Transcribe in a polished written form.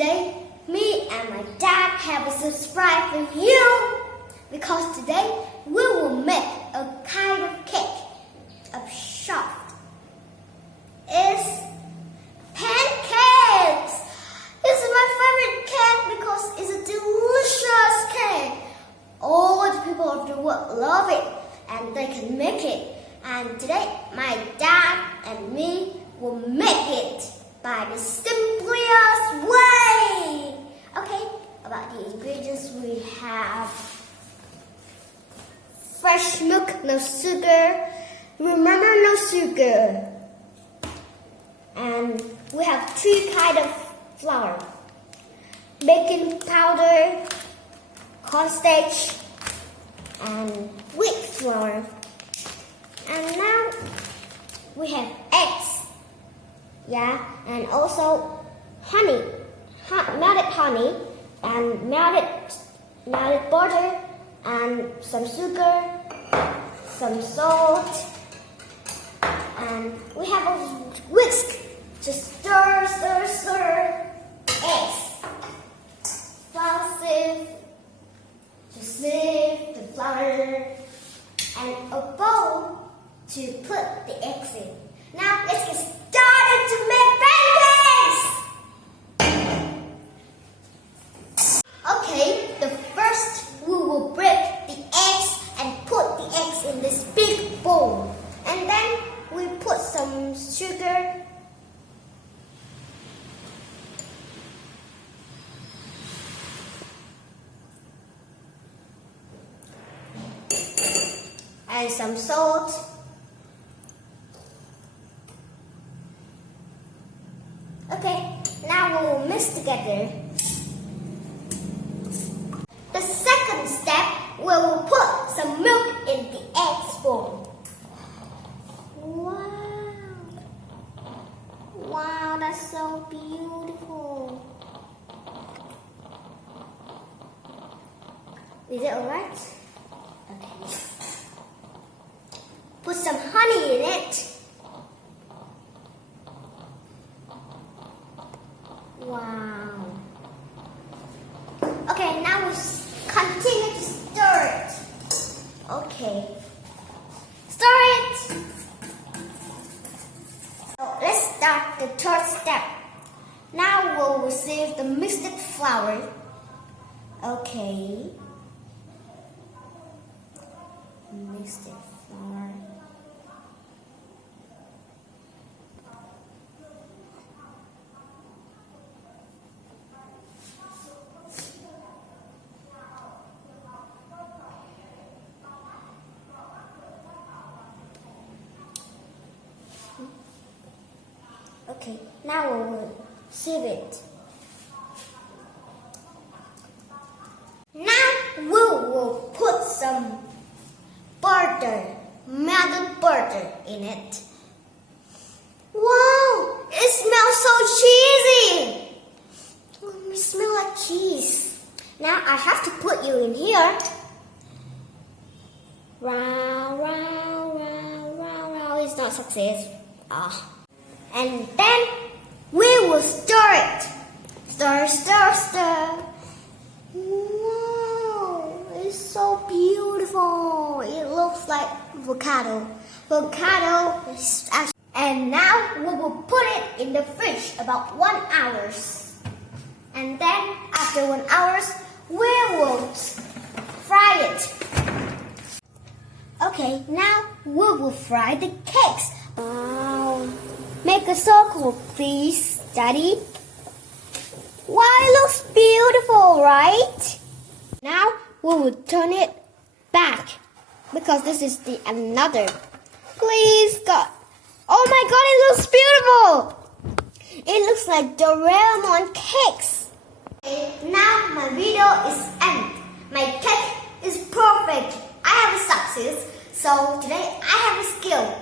today, me and my dad have a surprise for you. Because today, we will make a kind of cake of soft. It's pancakes. It's my favorite cake because it's a delicious cake. All the people of the world love it and they can make it. And today, my dad and me will make it by the simplest way. Okay, about the ingredients we have fresh milk, no sugar. Remember, no sugar. And we have 3 kinds of flour: baking powder, cornstarch, and wheat flour. And now we have eggs, and also honey, melted honey, and melted butter, and some sugar, some salt, and we have a whisk. Just stir eggs. Flour sieve, just sieve the flour, and a bowl to put the eggs in. Now let's get started to make pancakes! Okay, the first we will break the eggs and put the eggs in this big bowl. And then we put some sugar, and some salt, okay, now we will mix together. The second step, we will put some milk in the eggs bowl. Wow, that's so beautiful. Is it alright? Okay. Put some honey in it. Wow. Okay, now we continue to stir it. Okay. Stir it. So let's start the third step. Now we'll receive the mixed flour. Okay. Mixed flour. Okay, now we will sieve it. Now we will put some butter, melted butter in it. Wow, it smells so cheesy. It smells like cheese. Now I have to put you in here. Round, round, round, round, round. It's not success. And then we will stir it. Stir, stir, stir. Wow, it's so beautiful. It looks like avocado. And now we will put it in the fridge about 1 hour. And then after 1 hour, we will fry it. Okay, now we will fry the cakes. Wow. Make a circle, please, Daddy. Wow, it looks beautiful, right? Now we will turn it back because this is the another. Please, God. Oh my God, it looks beautiful. It looks like Doraemon cakes. Now my video is end. My cake is perfect. I have a success. So today I have a skill.